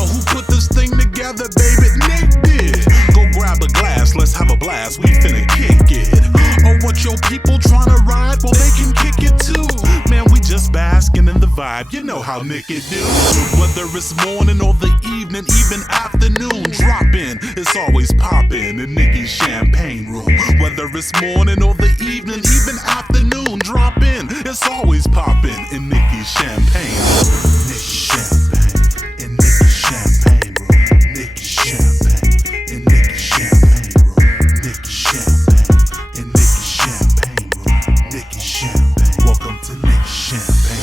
Yo, who put this thing together, baby? Nick did. Go grab a glass, let's have a blast, we finna kick it. Or what your people tryna ride, well they can kick it too. Man, we just basking in the vibe, you know how Niki do. Whether it's morning or the evening, even afternoon, drop in, it's always poppin' in Niki's champagne room. Whether it's morning or the evening, even afternoon, drop in, it's always poppin' in Niki's champagne room. Niki's champagne in Niki's champagne room. Niki's champagne in Niki's champagne room. Niki's champagne in Niki's champagne room. Niki's champagne. Welcome to Niki's champagne.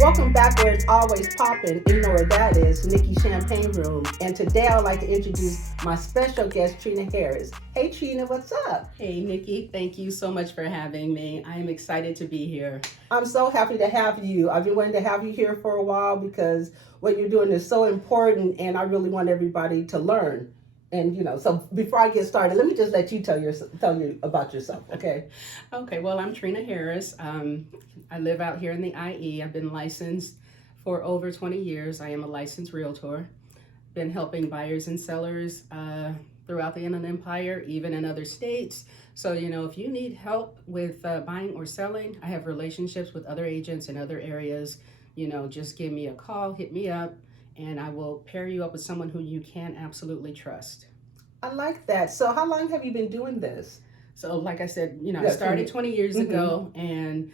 Welcome back where it's always poppin'. You know where that is, Niki Champagne Room. And today I would like to introduce my special guest, Trina Harris. Hey Trina, what's up? Hey Niki, thank you so much for having me. I am excited to be here. I'm so happy to have you. I've been wanting to have you here for a while because what you're doing is so important and I really want everybody to learn. And so before I get started, let me just let you tell you about yourself, okay? Okay, well, I'm Trina Harris. I live out here in the IE. I've been licensed for over 20 years. I am a licensed realtor. Been helping buyers and sellers throughout the Inland Empire, even in other states. So, if you need help with buying or selling, I have relationships with other agents in other areas. Just give me a call, hit me up, and I will pair you up with someone who you can absolutely trust. I like that. So how long have you been doing this? So like I said, I started 20 years ago and,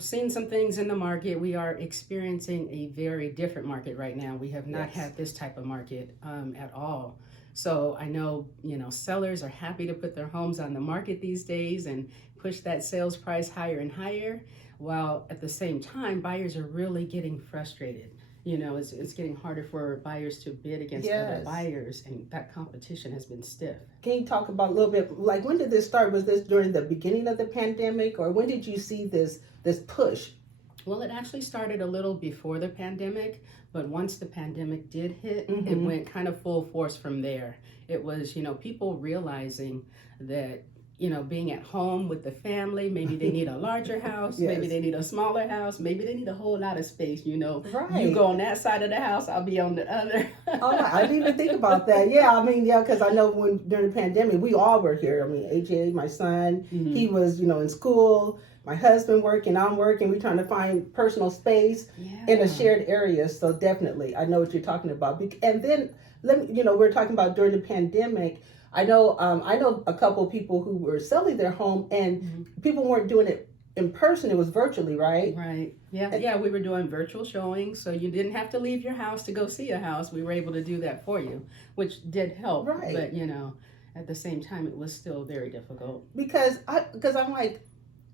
seeing some things in the market. We are experiencing a very different market right now. We have not had this type of market at all. So I know, sellers are happy to put their homes on the market these days and push that sales price higher and higher, while at the same time, buyers are really getting frustrated. It's getting harder for buyers to bid against other buyers, and that competition has been stiff. Can you talk about a little bit, like when did this start? Was this during the beginning of the pandemic, or when did you see this push? Well, it actually started a little before the pandemic, but once the pandemic did hit, it went kind of full force from there. It was, people realizing that being at home with the family, maybe they need a larger house, maybe they need a smaller house, maybe they need a whole lot of space, Right. You go on that side of the house, I'll be on the other. Oh, I didn't even think about that. Because I know during the pandemic, we all were here. AJ, my son, he was, in school, my husband working, I'm working, we're trying to find personal space in a shared area. So definitely, I know what you're talking about. And then, we're talking about during the pandemic, I know a couple of people who were selling their home and people weren't doing it in person. It was virtually, right? Right. Yeah, we were doing virtual showings, so you didn't have to leave your house to go see a house. We were able to do that for you, which did help. Right. But, at the same time, it was still very difficult. Because I'm like,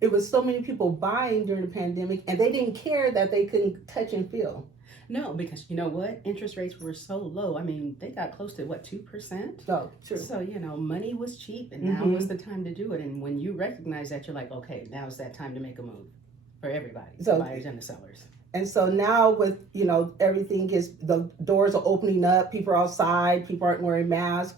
it was so many people buying during the pandemic and they didn't care that they couldn't touch and feel. No, because you know what? Interest rates were so low. I mean, they got close to 2%? Oh, true. So, money was cheap and now was the time to do it. And when you recognize that, you're like, okay, now's that time to make a move for everybody, the buyers and the sellers. And so now with, the doors are opening up, people are outside, people aren't wearing masks.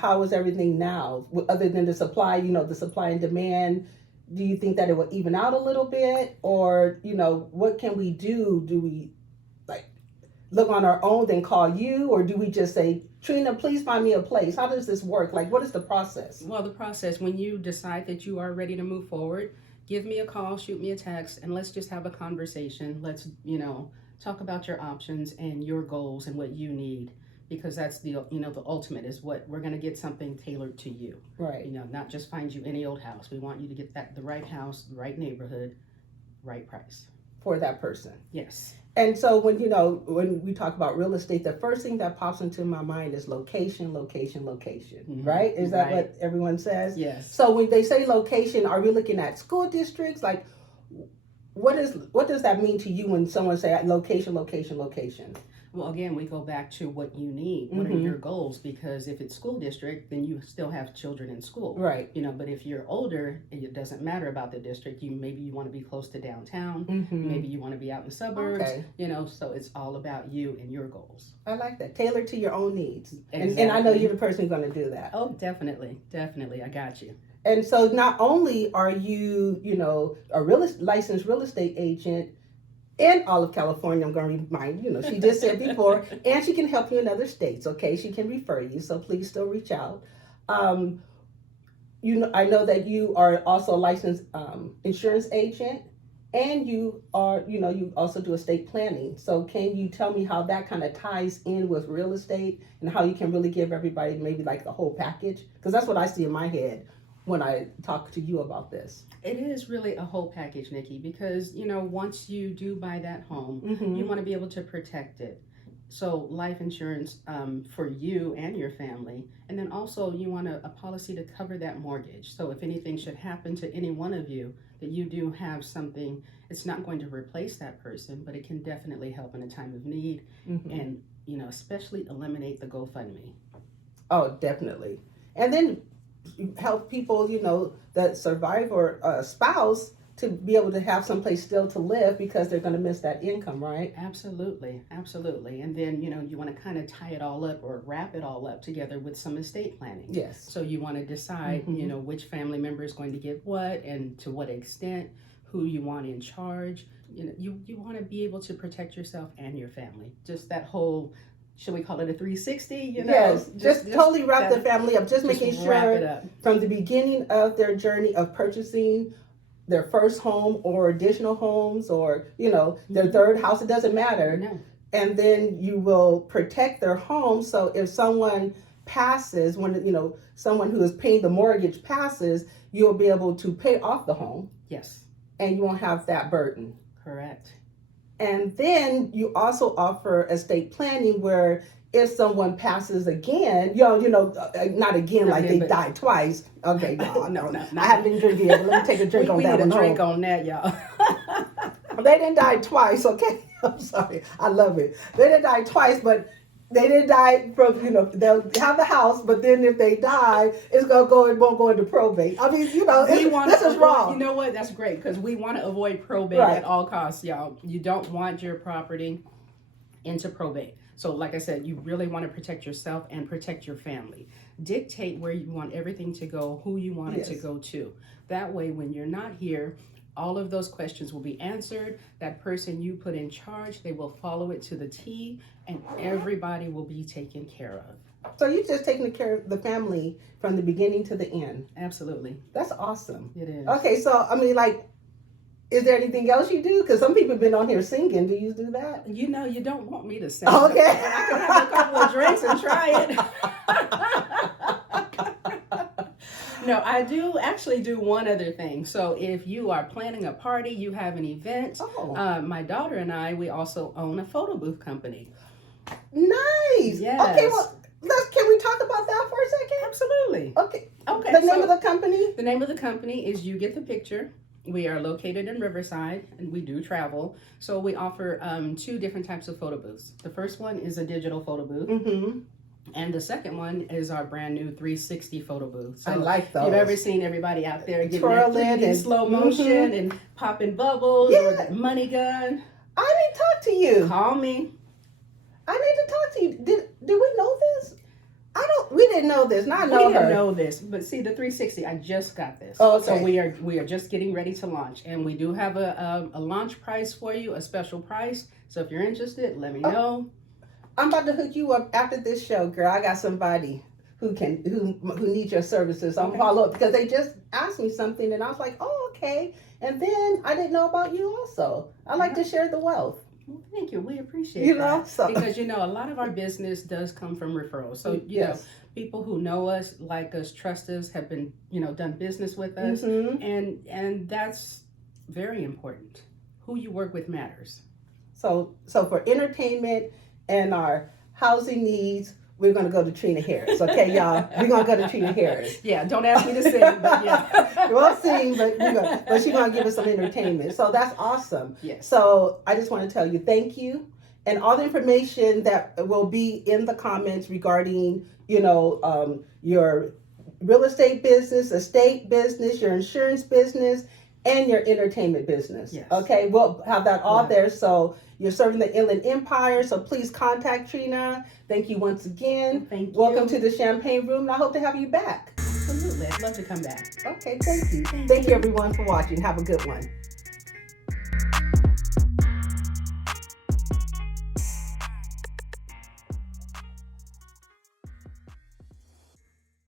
How is everything now? Other than the supply, the supply and demand, do you think that it will even out a little bit? Or, what can we do? Do we look on our own, then call you, or do we just say, Trina, please find me a place? How does this work? What is the process? Well, the process, when you decide that you are ready to move forward, give me a call, shoot me a text, and let's just have a conversation. Let's, talk about your options and your goals and what you need, because that's the ultimate is what we're going to get something tailored to you. Right. Not just find you any old house. We want you to get the right house, the right neighborhood, right price. For that person. Yes. And so when we talk about real estate, the first thing that pops into my mind is location, right? Is that what everyone says? Yes. So when they say location, are we looking at school districts? Like, what does that mean to you when someone say location? Well, again, we go back to what you need. What are your goals? Because if it's school district, then you still have children in school. Right. But if you're older, it doesn't matter about the district. Maybe you want to be close to downtown. Maybe you want to be out in the suburbs. Okay. So it's all about you and your goals. I like that. Tailored to your own needs. Exactly. And I know you're the person who's going to do that. Oh, definitely. I got you. And so not only are you, a licensed real estate agent, in all of California. I'm going to remind you, she just said before, and she can help you in other states, okay? She can refer you, so please still reach out. I know that you are also a licensed insurance agent, and you are, you also do estate planning. So can you tell me how that kind of ties in with real estate and how you can really give everybody maybe like the whole package? Because that's what I see in my head when I talk to you about this. It is really a whole package, Nikki, because, once you do buy that home, you want to be able to protect it. So life insurance for you and your family. And then also you want a policy to cover that mortgage. So if anything should happen to any one of you, that you do have something, it's not going to replace that person, but it can definitely help in a time of need. And, especially eliminate the GoFundMe. Oh, definitely. And then help people, that survive or spouse to be able to have someplace still to live because they're going to miss that income, right? Absolutely. And then, you want to kind of tie it all up or wrap it all up together with some estate planning. Yes. So you want to decide, which family member is going to get what and to what extent, who you want in charge. You want to be able to protect yourself and your family. Just that whole, should we call it a 360? Yes, just totally wrap the family up. Just making sure from the beginning of their journey of purchasing their first home or additional homes or, their third house, it doesn't matter. No. And then you will protect their home. So if someone passes, when, someone who is paying the mortgage passes, you'll be able to pay off the home. Yes. And you won't have that burden. Correct. And then you also offer estate planning where if someone passes again, not again like they died twice. Okay, no. I haven't been drinking yet, but let me take a drink on that one. We need a drink on that, y'all. They didn't die twice, okay? I'm sorry. I love it. They didn't die twice, but they didn't die from, they'll have the house, but then if they die, it won't go into probate. I mean, this is wrong. You know what? That's great because we want to avoid probate at all costs, y'all. You don't want your property into probate. So like I said, you really want to protect yourself and protect your family. Dictate where you want everything to go, who you want it to go to. That way, when you're not here, all of those questions will be answered. That person you put in charge, they will follow it to the T, and everybody will be taken care of. So you're just taking care of the family from the beginning to the end. Absolutely. That's awesome. It is. Okay, so is there anything else you do? Because some people have been on here singing. Do you do that? You don't want me to sing. Okay. I can have a couple of drinks and try it. No, I do actually do one other thing. So if you are planning a party, you have an event, my daughter and I, we also own a photo booth company. Nice. Yes. Okay, well, can we talk about that for a second? Absolutely. Okay. The name of the company? The name of the company is You Get the Picture. We are located in Riverside, and we do travel. So we offer 2 different types of photo booths. The first one is a digital photo booth. And the second one is our brand new 360 photo booth. So I like those. You've ever seen everybody out there getting twirling in slow motion and popping bubbles or that money gun? I didn't talk to you. Call me. I need to talk to you. Did we know this? We didn't know this. Now I know We didn't know this, but see the 360. I just got this. Oh, okay. So we are just getting ready to launch, and we do have a launch price for you, a special price. So if you're interested, let me know. I'm about to hook you up after this show, girl. I got somebody who needs your services. I'll follow up because they just asked me something, and I was like, oh, okay. And then I didn't know about you also. I like to share the wealth. Well, thank you. We appreciate that. So. Because, a lot of our business does come from referrals. So, know, people who know us, like us, trust us, have been, done business with us. And that's very important. Who you work with matters. So for entertainment and our housing needs, we're going to go to Trina Harris. Okay, y'all? We're going to go to Trina Harris. Yeah, don't ask me to sing, but yeah. We won't sing, but she's going to give us some entertainment. So that's awesome. Yes. So I just want to tell you thank you. And all the information that will be in the comments regarding, your real estate business, estate business, your insurance business, and your entertainment business. Yes. Okay, we'll have that all there. So you're serving the Inland Empire, so please contact Trina. Thank you once again. Thank you. Welcome to the Champagne Room, and I hope to have you back. Absolutely. I'd love to come back. Okay, thank you. Thank you, everyone, for watching. Have a good one.